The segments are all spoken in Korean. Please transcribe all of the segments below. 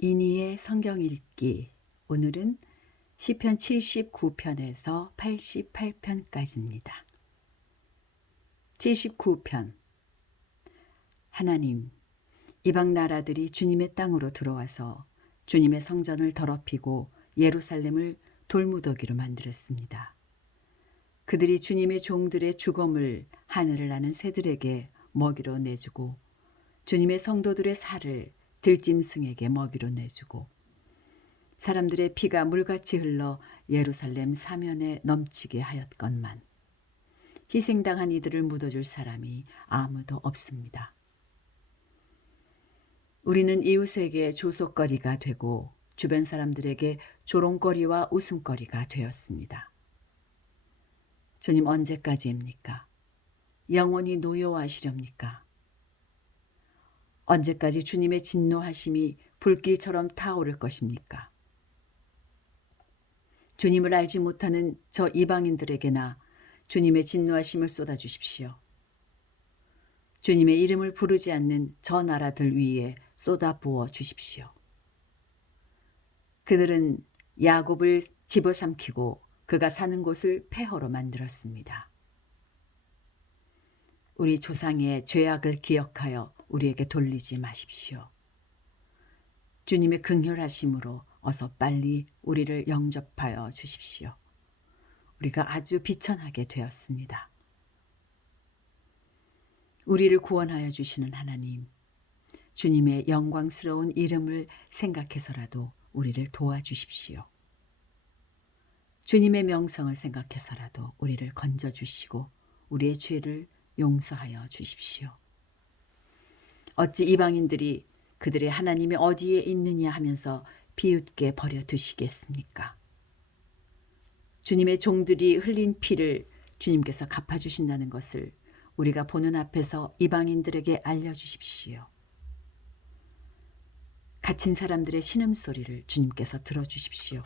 이니의 성경 읽기. 오늘은 시편 79편에서 88편까지입니다. 79편. 하나님, 이방 나라들이 주님의 땅으로 들어와서 주님의 성전을 더럽히고 예루살렘을 돌무더기로 만들었습니다. 그들이 주님의 종들의 주검을 하늘을 나는 새들에게 먹이로 내주고 주님의 성도들의 살을 들짐승에게 먹이로 내주고 사람들의 피가 물같이 흘러 예루살렘 사면에 넘치게 하였건만 희생당한 이들을 묻어줄 사람이 아무도 없습니다. 우리는 이웃에게 조속거리가 되고 주변 사람들에게 조롱거리와 웃음거리가 되었습니다. 주님, 언제까지입니까? 영원히 노여워하시렵니까? 언제까지 주님의 진노하심이 불길처럼 타오를 것입니까? 주님을 알지 못하는 저 이방인들에게나 주님의 진노하심을 쏟아주십시오. 주님의 이름을 부르지 않는 저 나라들 위에 쏟아부어 주십시오. 그들은 야곱을 집어삼키고 그가 사는 곳을 폐허로 만들었습니다. 우리 조상의 죄악을 기억하여 우리에게 돌리지 마십시오. 주님의 긍휼하심으로 어서 빨리 우리를 영접하여 주십시오. 우리가 아주 비천하게 되었습니다. 우리를 구원하여 주시는 하나님, 주님의 영광스러운 이름을 생각해서라도 우리를 도와주십시오. 주님의 명성을 생각해서라도 우리를 건져주시고 우리의 죄를 용서하여 주십시오. 어찌 이방인들이 그들의 하나님이 어디에 있느냐 하면서 비웃게 버려두시겠습니까? 주님의 종들이 흘린 피를 주님께서 갚아주신다는 것을 우리가 보는 앞에서 이방인들에게 알려주십시오. 갇힌 사람들의 신음소리를 주님께서 들어주십시오.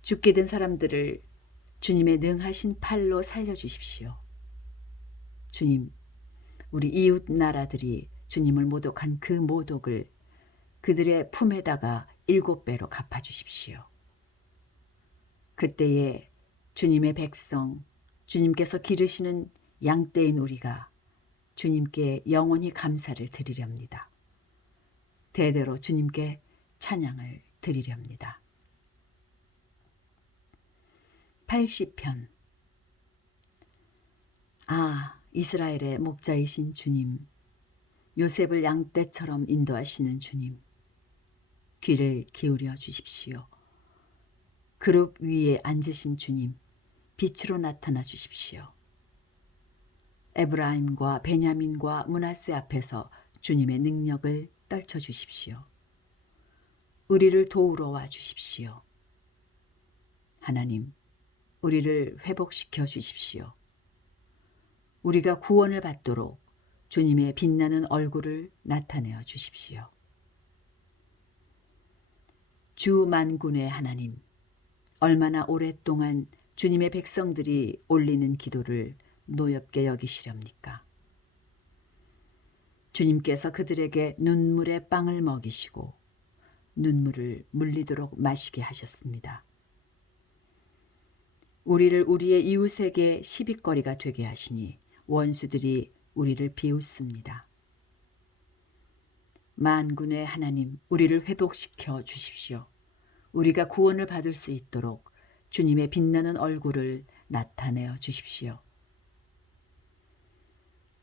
죽게 된 사람들을 주님의 능하신 팔로 살려주십시오. 주님, 우리 이웃 나라들이 주님을 모독한 그 모독을 그들의 품에다가 7배로 갚아주십시오. 그때에 주님의 백성, 주님께서 기르시는 양떼인 우리가 주님께 영원히 감사를 드리렵니다. 대대로 주님께 찬양을 드리렵니다. 80편. 이스라엘의 목자이신 주님, 요셉을 양떼처럼 인도하시는 주님, 귀를 기울여 주십시오. 그룹 위에 앉으신 주님, 빛으로 나타나 주십시오. 에브라임과 베냐민과 므낫세 앞에서 주님의 능력을 떨쳐 주십시오. 우리를 도우러 와 주십시오. 하나님, 우리를 회복시켜 주십시오. 우리가 구원을 받도록 주님의 빛나는 얼굴을 나타내어 주십시오. 주 만군의 하나님, 얼마나 오랫동안 주님의 백성들이 올리는 기도를 노엽게 여기시렵니까? 주님께서 그들에게 눈물의 빵을 먹이시고 눈물을 물리도록 마시게 하셨습니다. 우리를 우리의 이웃에게 시비거리가 되게 하시니 원수들이 우리를 비웃습니다. 만군의 하나님, 우리를 회복시켜 주십시오. 우리가 구원을 받을 수 있도록 주님의 빛나는 얼굴을 나타내어 주십시오.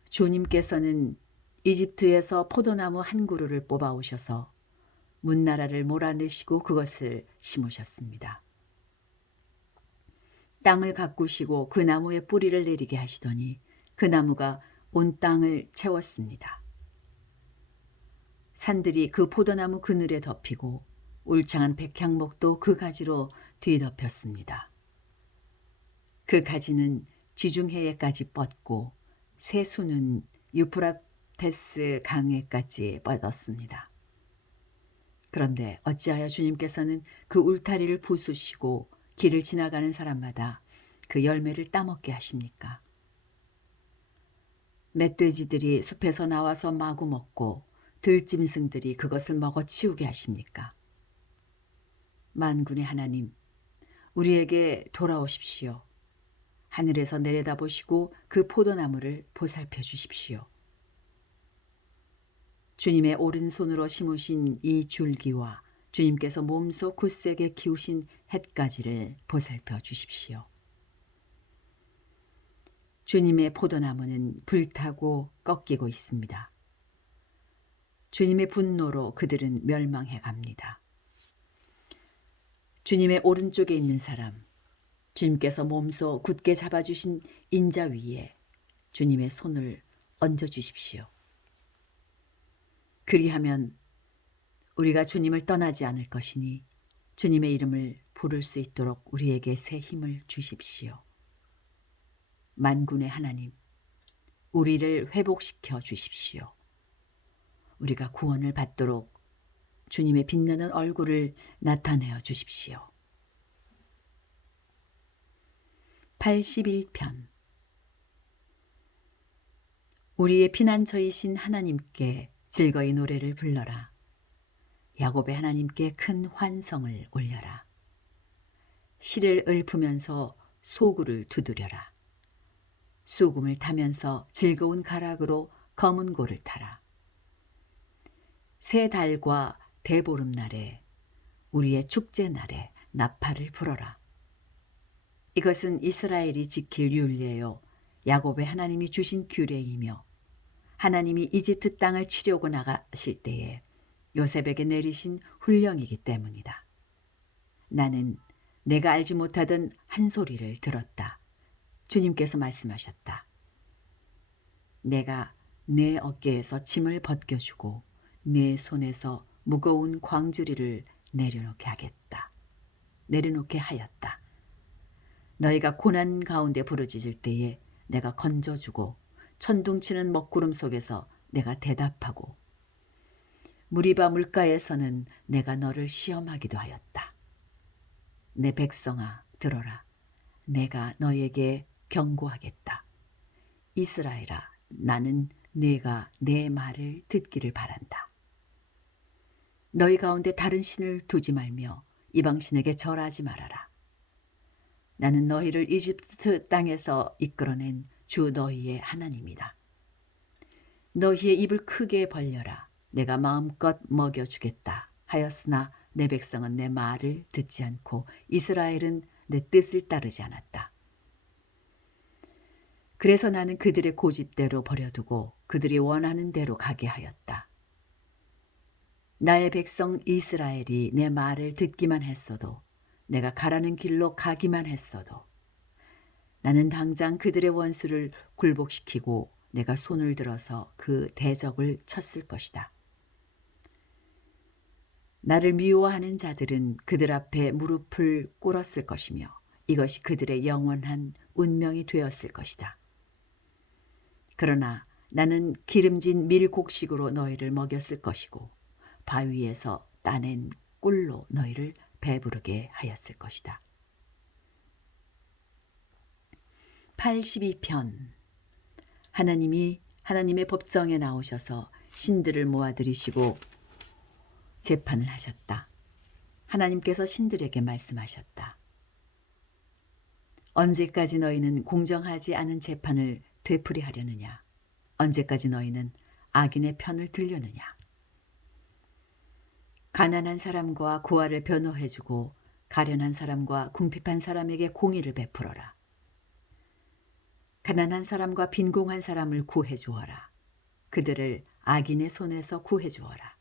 주님께서는 이집트에서 포도나무 한 그루를 뽑아오셔서 문나라를 몰아내시고 그것을 심으셨습니다. 땅을 가꾸시고 그 나무에 뿌리를 내리게 하시더니 그 나무가 온 땅을 채웠습니다. 산들이 그 포도나무 그늘에 덮이고 울창한 백향목도 그 가지로 뒤덮였습니다. 그 가지는 지중해에까지 뻗고 새수는 유프라테스 강에까지 뻗었습니다. 그런데 어찌하여 주님께서는 그 울타리를 부수시고 길을 지나가는 사람마다 그 열매를 따먹게 하십니까? 멧돼지들이 숲에서 나와서 마구 먹고 들짐승들이 그것을 먹어 치우게 하십니까? 만군의 하나님, 우리에게 돌아오십시오. 하늘에서 내려다보시고 그 포도나무를 보살펴 주십시오. 주님의 오른손으로 심으신 이 줄기와 주님께서 몸소 굳세게 키우신 햇가지를 보살펴 주십시오. 주님의 포도나무는 불타고 꺾이고 있습니다. 주님의 분노로 그들은 멸망해 갑니다. 주님의 오른쪽에 있는 사람, 주님께서 몸소 굳게 잡아주신 인자 위에 주님의 손을 얹어 주십시오. 그리하면 우리가 주님을 떠나지 않을 것이니 주님의 이름을 부를 수 있도록 우리에게 새 힘을 주십시오. 만군의 하나님, 우리를 회복시켜 주십시오. 우리가 구원을 받도록 주님의 빛나는 얼굴을 나타내어 주십시오. 81편. 우리의 피난처이신 하나님께 즐거이 노래를 불러라. 야곱의 하나님께 큰 환성을 올려라. 시를 읊으면서 소구를 두드려라. 수금을 타면서 즐거운 가락으로 검은 고를 타라. 새 달과 대보름날에 우리의 축제날에 나팔을 불어라. 이것은 이스라엘이 지킬 율례요 야곱의 하나님이 주신 규례이며 하나님이 이집트 땅을 치려고 나가실 때에 요셉에게 내리신 훈령이기 때문이다. 나는 내가 알지 못하던 한 소리를 들었다. 주님께서 말씀하셨다. 내가 내 어깨에서 짐을 벗겨주고 내 손에서 무거운 광주리를 내려놓게 하였다. 너희가 고난 가운데 부르짖을 때에 내가 건져주고 천둥치는 먹구름 속에서 내가 대답하고 무리바 물가에서는 내가 너를 시험하기도 하였다. 내 백성아 들어라. 내가 너에게 경고하겠다. 이스라엘아, 나는 네가 내 말을 듣기를 바란다. 너희 가운데 다른 신을 두지 말며 이방신에게 절하지 말아라. 나는 너희를 이집트 땅에서 이끌어낸 주 너희의 하나님이다. 너희의 입을 크게 벌려라. 내가 마음껏 먹여주겠다 하였으나 내 백성은 내 말을 듣지 않고 이스라엘은 내 뜻을 따르지 않았다. 그래서 나는 그들의 고집대로 버려두고 그들이 원하는 대로 가게 하였다. 나의 백성 이스라엘이 내 말을 듣기만 했어도 내가 가라는 길로 가기만 했어도 나는 당장 그들의 원수를 굴복시키고 내가 손을 들어서 그 대적을 쳤을 것이다. 나를 미워하는 자들은 그들 앞에 무릎을 꿇었을 것이며 이것이 그들의 영원한 운명이 되었을 것이다. 그러나 나는 기름진 밀곡식으로 너희를 먹였을 것이고 바위에서 따낸 꿀로 너희를 배부르게 하였을 것이다. 82편. 하나님이 하나님의 법정에 나오셔서 신들을 모아들이시고 재판을 하셨다. 하나님께서 신들에게 말씀하셨다. 언제까지 너희는 공정하지 않은 재판을 되풀이하려느냐? 언제까지 너희는 악인의 편을 들려느냐? 가난한 사람과 고아를 변호해주고 가련한 사람과 궁핍한 사람에게 공의를 베풀어라. 가난한 사람과 빈궁한 사람을 구해주어라. 그들을 악인의 손에서 구해주어라.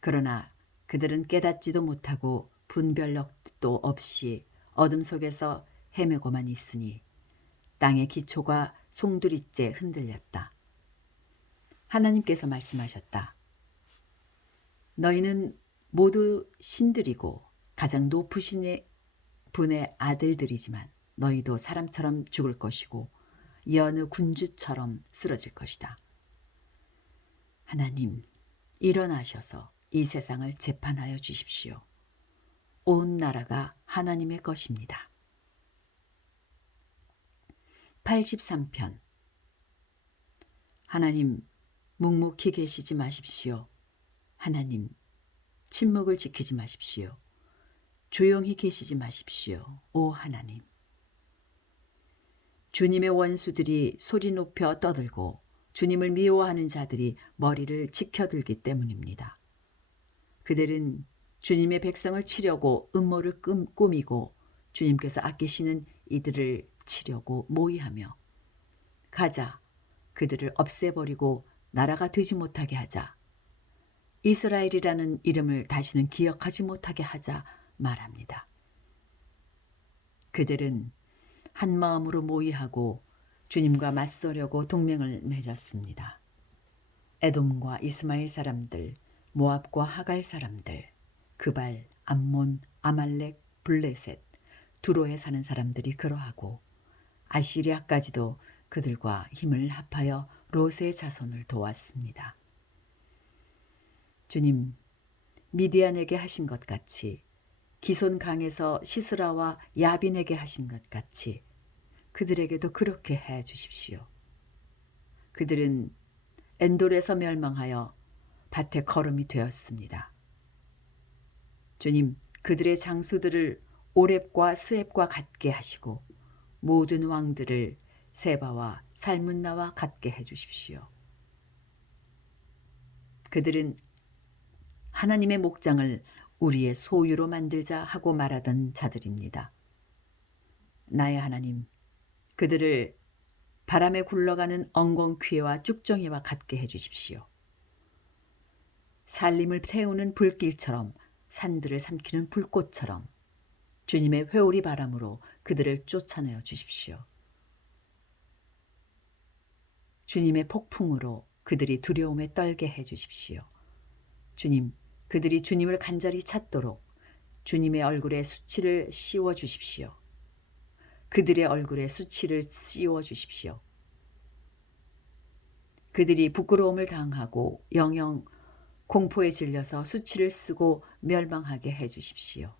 그러나 그들은 깨닫지도 못하고 분별력도 없이 어둠 속에서 헤매고만 있으니 땅의 기초가 송두리째 흔들렸다. 하나님께서 말씀하셨다. 너희는 모두 신들이고 가장 높으신 분의 아들들이지만 너희도 사람처럼 죽을 것이고 여느 군주처럼 쓰러질 것이다. 하나님, 일어나셔서 이 세상을 재판하여 주십시오. 온 나라가 하나님의 것입니다. 83편. 하나님, 묵묵히 계시지 마십시오. 하나님, 침묵을 지키지 마십시오. 조용히 계시지 마십시오. 오 하나님. 주님의 원수들이 소리 높여 떠들고 주님을 미워하는 자들이 머리를 치켜들기 때문입니다. 그들은 주님의 백성을 치려고 음모를 꾸미고 주님께서 아끼시는 이들을 치려고 모의하며 가자, 그들을 없애버리고 나라가 되지 못하게 하자. 이스라엘이라는 이름을 다시는 기억하지 못하게 하자 말합니다. 그들은 한 마음으로 모의하고 주님과 맞서려고 동맹을 맺었습니다. 에돔과 이스마엘 사람들, 모압과 하갈 사람들, 그발, 암몬, 아말렉, 블레셋, 두로에 사는 사람들이 그러하고 아시리아까지도 그들과 힘을 합하여 롯의 자손을 도왔습니다. 주님, 미디안에게 하신 것 같이 기손 강에서 시스라와 야빈에게 하신 것 같이 그들에게도 그렇게 해 주십시오. 그들은 엔돌에서 멸망하여 밭에 거름이 되었습니다. 주님, 그들의 장수들을 오렙과 스앱과 같게 하시고 모든 왕들을 세바와 살문나와 같게 해 주십시오. 그들은 하나님의 목장을 우리의 소유로 만들자 하고 말하던 자들입니다. 나의 하나님, 그들을 바람에 굴러가는 엉겅퀴와 쭉정이와 같게 해주십시오. 살림을 태우는 불길처럼 산들을 삼키는 불꽃처럼 주님의 회오리 바람으로 그들을 쫓아내어 주십시오. 주님의 폭풍으로 그들이 두려움에 떨게 해주십시오. 주님, 그들이 주님을 간절히 찾도록 주님의 얼굴에 수치를 씌워 주십시오. 그들의 얼굴에 수치를 씌워 주십시오. 그들이 부끄러움을 당하고 영영 공포에 질려서 수치를 쓰고 멸망하게 해 주십시오.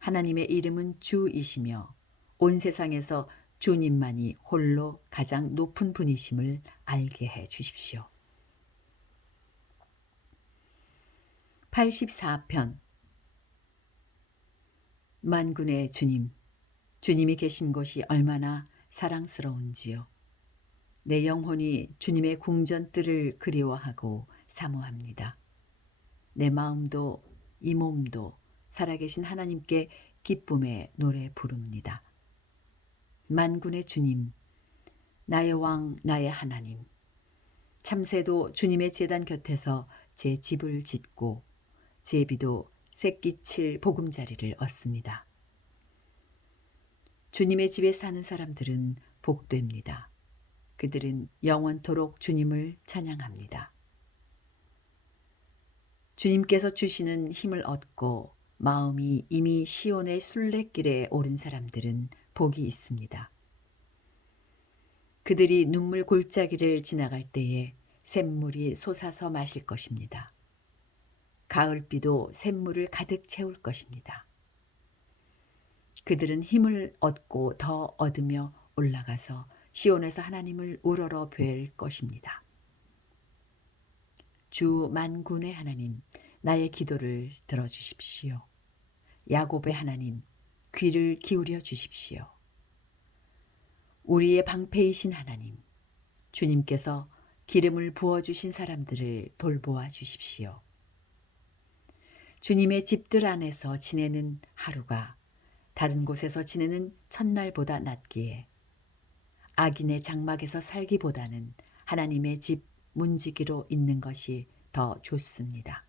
하나님의 이름은 주이시며 온 세상에서 주님만이 홀로 가장 높은 분이심을 알게 해 주십시오. 84편. 만군의 주님, 주님이 계신 곳이 얼마나 사랑스러운지요. 내 영혼이 주님의 궁전뜰을 그리워하고 사모합니다. 내 마음도 이 몸도 살아계신 하나님께 기쁨의 노래 부릅니다. 만군의 주님, 나의 왕, 나의 하나님, 참새도 주님의 제단 곁에서 제 집을 짓고 제비도 새끼칠 보금자리를 얻습니다. 주님의 집에 사는 사람들은 복됩니다. 그들은 영원토록 주님을 찬양합니다. 주님께서 주시는 힘을 얻고 마음이 이미 시온의 순례길에 오른 사람들은 복이 있습니다. 그들이 눈물 골짜기를 지나갈 때에 샘물이 솟아서 마실 것입니다. 가을비도 샘물을 가득 채울 것입니다. 그들은 힘을 얻고 더 얻으며 올라가서 시온에서 하나님을 우러러 뵐 것입니다. 주 만군의 하나님, 나의 기도를 들어주십시오. 야곱의 하나님, 귀를 기울여 주십시오. 우리의 방패이신 하나님, 주님께서 기름을 부어주신 사람들을 돌보아 주십시오. 주님의 집들 안에서 지내는 하루가 다른 곳에서 지내는 첫날보다 낫기에 악인의 장막에서 살기보다는 하나님의 집 문지기로 있는 것이 더 좋습니다.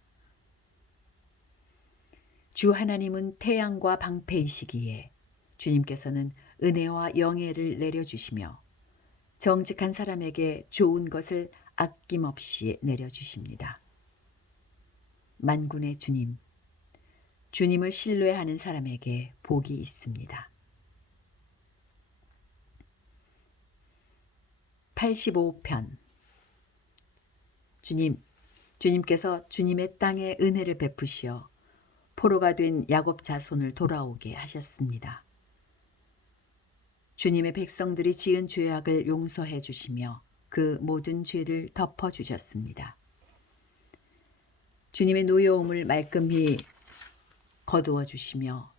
주 하나님은 태양과 방패이시기에 주님께서는 은혜와 영예를 내려주시며 정직한 사람에게 좋은 것을 아낌없이 내려주십니다. 만군의 주님, 주님을 신뢰하는 사람에게 복이 있습니다. 85편. 주님, 주님께서 주님의 땅에 은혜를 베푸시어 포로가 된 야곱 자손을 돌아오게 하셨습니다. 주님의 백성들이 지은 죄악을 용서해 주시며 그 모든 죄를 덮어주셨습니다. 주님의 노여움을 말끔히 거두어 주시며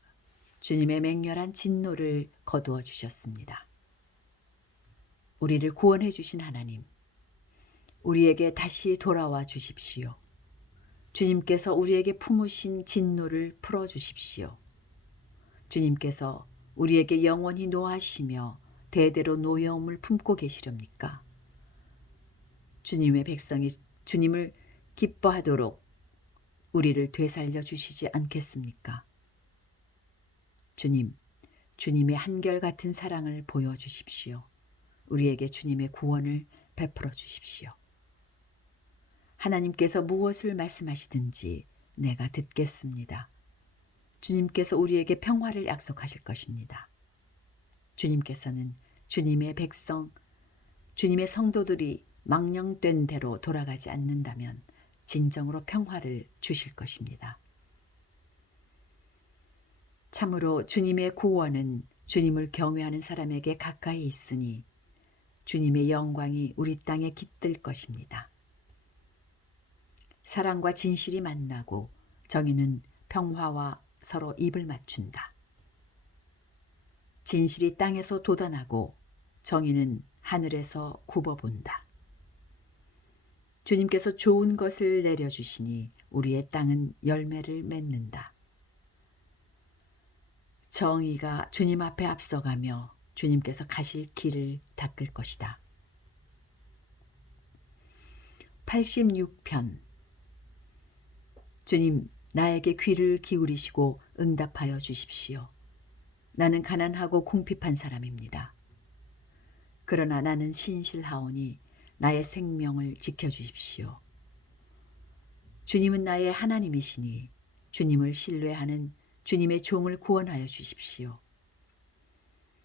주님의 맹렬한 진노를 거두어 주셨습니다. 우리를 구원해 주신 하나님, 우리에게 다시 돌아와 주십시오. 주님께서 우리에게 품으신 진노를 풀어 주십시오. 주님께서 우리에게 영원히 노하시며 대대로 노여움을 품고 계시렵니까? 주님의 백성이 주님을 기뻐하도록 우리를 되살려 주시지 않겠습니까? 주님, 주님의 한결같은 사랑을 보여주십시오. 우리에게 주님의 구원을 베풀어 주십시오. 하나님께서 무엇을 말씀하시든지 내가 듣겠습니다. 주님께서 우리에게 평화를 약속하실 것입니다. 주님께서는 주님의 백성, 주님의 성도들이 망령된 대로 돌아가지 않는다면 진정으로 평화를 주실 것입니다. 참으로 주님의 구원은 주님을 경외하는 사람에게 가까이 있으니 주님의 영광이 우리 땅에 깃들 것입니다. 사랑과 진실이 만나고 정의는 평화와 서로 입을 맞춘다. 진실이 땅에서 돋아나고 정의는 하늘에서 굽어본다. 주님께서 좋은 것을 내려주시니 우리의 땅은 열매를 맺는다. 정의가 주님 앞에 앞서가며 주님께서 가실 길을 닦을 것이다. 86편. 주님, 나에게 귀를 기울이시고 응답하여 주십시오. 나는 가난하고 궁핍한 사람입니다. 그러나 나는 신실하오니 나의 생명을 지켜주십시오. 주님은 나의 하나님이시니 주님을 신뢰하는 주님의 종을 구원하여 주십시오.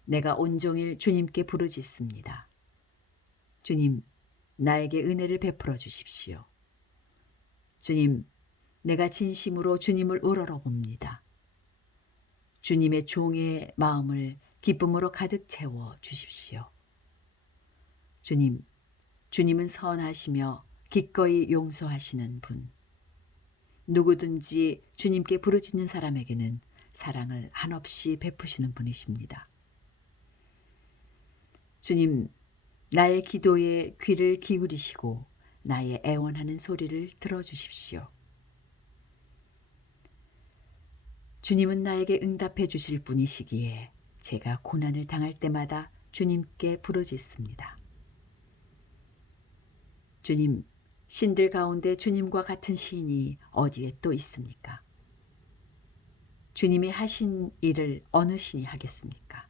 내가 온종일 주님께 부르짖습니다. 주님, 나에게 은혜를 베풀어 주십시오. 주님, 내가 진심으로 주님을 우러러봅니다. 주님의 종의 마음을 기쁨으로 가득 채워 주십시오. 주님, 주님은 선하시며 기꺼이 용서하시는 분. 누구든지 주님께 부르짖는 사람에게는 사랑을 한없이 베푸시는 분이십니다. 주님, 나의 기도에 귀를 기울이시고 나의 애원하는 소리를 들어주십시오. 주님은 나에게 응답해 주실 분이시기에 제가 고난을 당할 때마다 주님께 부르짖습니다. 주님, 신들 가운데 주님과 같은 시인이 어디에 또 있습니까? 주님이 하신 일을 어느 신이 하겠습니까?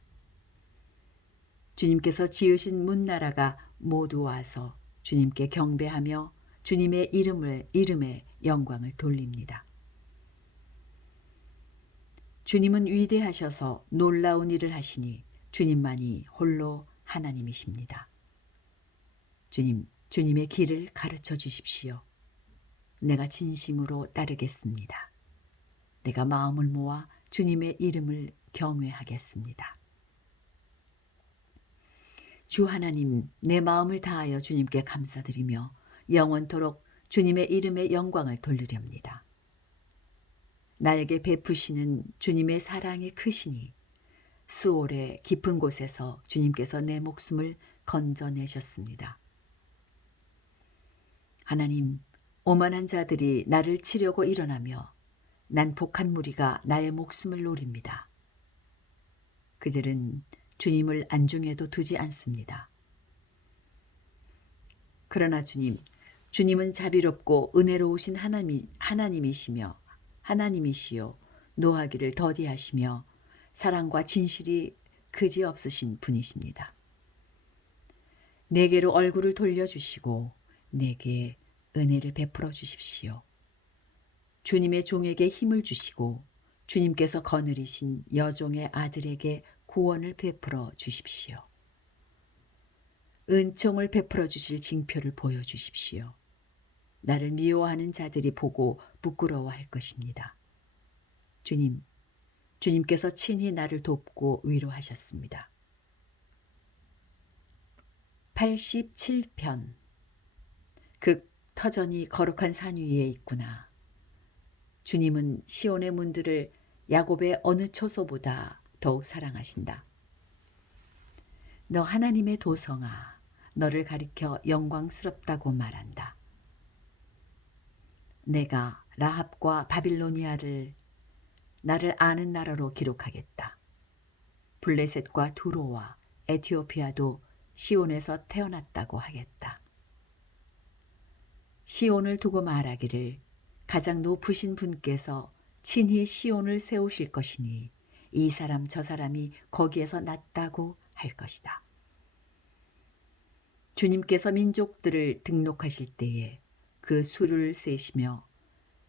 주님께서 지으신 문나라가 모두 와서 주님께 경배하며 주님의 이름에 영광을 돌립니다. 주님은 위대하셔서 놀라운 일을 하시니 주님만이 홀로 하나님이십니다. 주님, 주님의 길을 가르쳐 주십시오. 내가 진심으로 따르겠습니다. 내가 마음을 모아 주님의 이름을 경외하겠습니다. 주 하나님, 내 마음을 다하여 주님께 감사드리며 영원토록 주님의 이름의 영광을 돌리렵니다. 나에게 베푸시는 주님의 사랑이 크시니 수올의 깊은 곳에서 주님께서 내 목숨을 건져내셨습니다. 하나님, 오만한 자들이 나를 치려고 일어나며 난폭한 무리가 나의 목숨을 노립니다. 그들은 주님을 안중에도 두지 않습니다. 그러나 주님, 주님은 자비롭고 은혜로우신 하나님이시요 노하기를 더디하시며 사랑과 진실이 그지없으신 분이십니다. 내게로 얼굴을 돌려주시고 내게 은혜를 베풀어 주십시오. 주님의 종에게 힘을 주시고 주님께서 거느리신 여종의 아들에게 구원을 베풀어 주십시오. 은총을 베풀어 주실 징표를 보여주십시오. 나를 미워하는 자들이 보고 부끄러워할 것입니다. 주님, 주님께서 친히 나를 돕고 위로하셨습니다. 87편. 극 터전이 거룩한 산 위에 있구나. 주님은 시온의 문들을 야곱의 어느 초소보다 더욱 사랑하신다. 너 하나님의 도성아, 너를 가리켜 영광스럽다고 말한다. 내가 라합과 바빌로니아를 나를 아는 나라로 기록하겠다. 블레셋과 두로와 에티오피아도 시온에서 태어났다고 하겠다. 시온을 두고 말하기를 가장 높으신 분께서 친히 시온을 세우실 것이니 이 사람 저 사람이 거기에서 났다고 할 것이다. 주님께서 민족들을 등록하실 때에 그 수를 세시며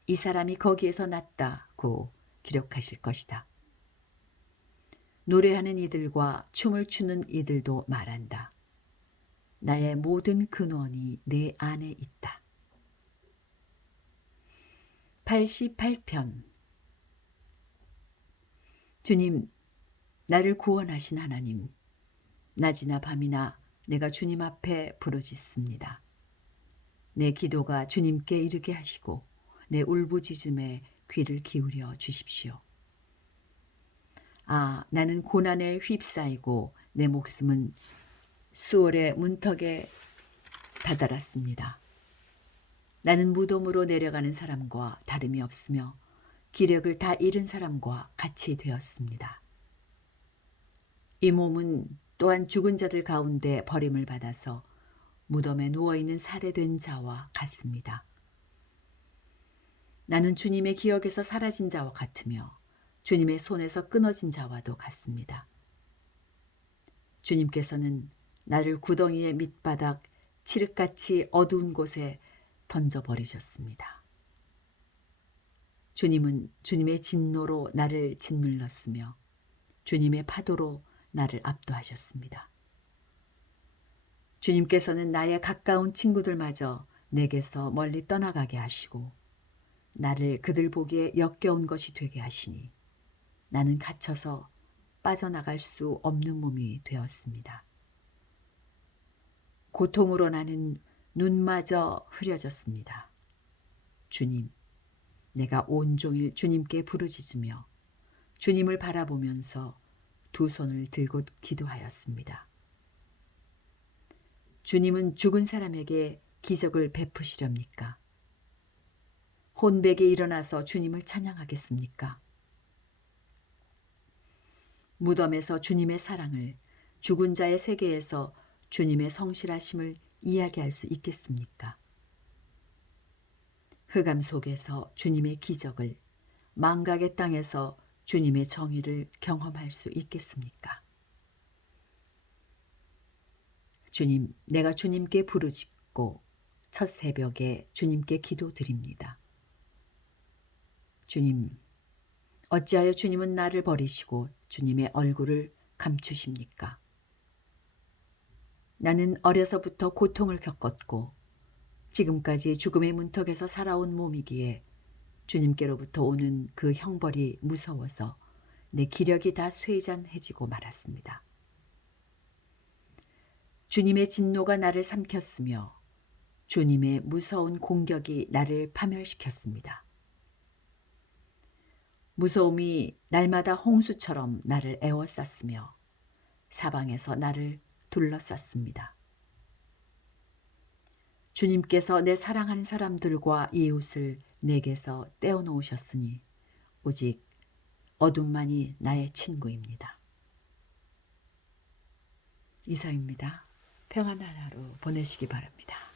이 사람이 거기에서 났다고 기록하실 것이다. 노래하는 이들과 춤을 추는 이들도 말한다. 나의 모든 근원이 내 안에 있다. 88편. 주님, 나를 구원하신 하나님, 낮이나 밤이나 내가 주님 앞에 부르짖습니다. 내 기도가 주님께 이르게 하시고 내 울부짖음에 귀를 기울여 주십시오. 아, 나는 고난에 휩싸이고 내 목숨은 수월의 문턱에 다다랐습니다. 나는 무덤으로 내려가는 사람과 다름이 없으며 기력을 다 잃은 사람과 같이 되었습니다. 이 몸은 또한 죽은 자들 가운데 버림을 받아서 무덤에 누워있는 살해된 자와 같습니다. 나는 주님의 기억에서 사라진 자와 같으며 주님의 손에서 끊어진 자와도 같습니다. 주님께서는 나를 구덩이의 밑바닥 칠흑같이 어두운 곳에 던져버리셨습니다. 주님은 주님의 진노로 나를 짓눌렀으며 주님의 파도로 나를 압도하셨습니다. 주님께서는 나의 가까운 친구들마저 내게서 멀리 떠나가게 하시고 나를 그들 보기에 역겨운 것이 되게 하시니 나는 갇혀서 빠져나갈 수 없는 몸이 되었습니다. 고통으로 나는 눈마저 흐려졌습니다. 주님, 내가 온종일 주님께 부르짖으며 주님을 바라보면서 두 손을 들고 기도하였습니다. 주님은 죽은 사람에게 기적을 베푸시렵니까? 혼백에 일어나서 주님을 찬양하겠습니까? 무덤에서 주님의 사랑을, 죽은 자의 세계에서 주님의 성실하심을 이야기할 수 있겠습니까? 흑암 속에서 주님의 기적을, 망각의 땅에서 주님의 정의를 경험할 수 있겠습니까? 주님, 내가 주님께 부르짖고 첫 새벽에 주님께 기도드립니다. 주님, 어찌하여 주님은 나를 버리시고 주님의 얼굴을 감추십니까? 나는 어려서부터 고통을 겪었고 지금까지 죽음의 문턱에서 살아온 몸이기에 주님께로부터 오는 그 형벌이 무서워서 내 기력이 다 쇠잔해지고 말았습니다. 주님의 진노가 나를 삼켰으며 주님의 무서운 공격이 나를 파멸시켰습니다. 무서움이 날마다 홍수처럼 나를 에워쌌으며 사방에서 나를 둘러쌌습니다. 주님께서 내 사랑하는 사람들과 이웃을 내게서 떼어놓으셨으니 오직 어둠만이 나의 친구입니다. 이상입니다. 평안한 하루 보내시기 바랍니다.